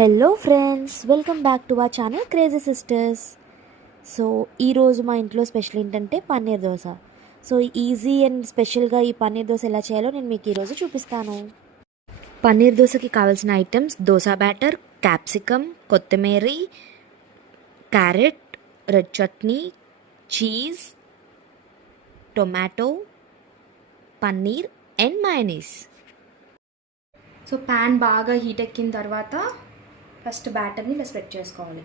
Hello friends, welcome back to our channel crazy sisters. So ఈరోజు మా ఇంట్లో స్పెషల్ ఏంటంటే పన్నీర్ దోశ. సో ఈజీ అండ్ స్పెషల్గా ఈ పన్నీర్ దోశ ఎలా చేయాలో నేను మీకు ఈరోజు చూపిస్తాను. పన్నీర్ దోశకి కావాల్సిన ఐటమ్స్: దోశ బ్యాటర్, క్యాప్సికమ్, కొత్తిమీర, carrot, red chutney, cheese, tomato, paneer and mayonnaise. So pan బాగా హీట్ ఎక్కిన తర్వాత ఫస్ట్ బ్యాటర్ని ఇలా స్ప్రెడ్ చేసుకోవాలి.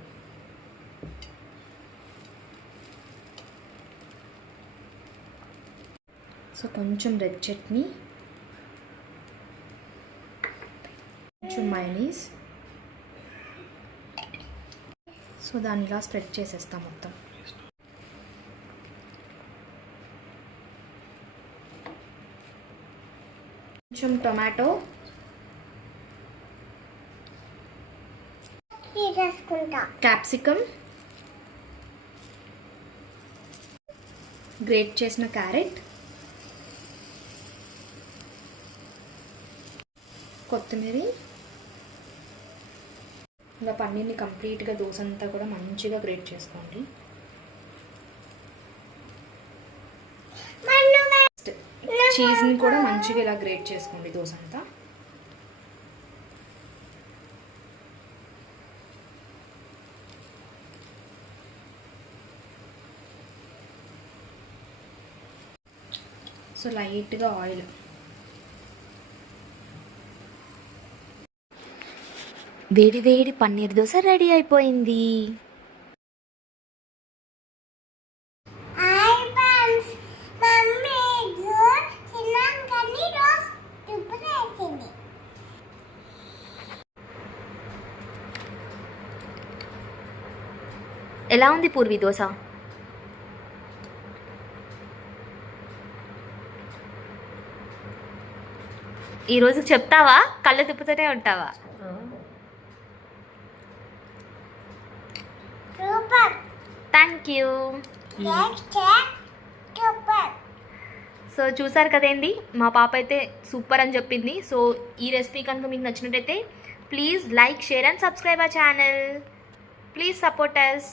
సో కొంచెం రెడ్ చట్నీ, కొంచెం మయోనీస్. సో దాన్ని ఇలా స్ప్రెడ్ చేసేస్తాం మొత్తం. కొంచెం టొమాటో, క్యాప్సికమ్, గ్రేట్ చేసిన క్యారెట్, కొత్తిమీర. ఇలా పన్నీర్ని కంప్లీట్గా దోశ అంతా కూడా మంచిగా గ్రేట్ చేసుకోండి. చీజ్ని కూడా మంచిగా ఇలా గ్రేట్ చేసుకోండి దోశ అంతా. సో లైట్గా ఆయిల్. వేడి వేడి పన్నీర్ దోశ రెడీ అయిపోయింది. ఎలా ఉంది పూర్వీ దోశ? ఈరోజు చెప్తావా, కళ్ళు తిప్పుతూనే ఉంటావా? Thank you. సో చూసారు కదండి, మా పాప అయితే సూపర్ అని చెప్పింది. సో ఈ రెసిపీ కనుక మీకు నచ్చినట్టయితే please like, share and subscribe our channel. Please support us.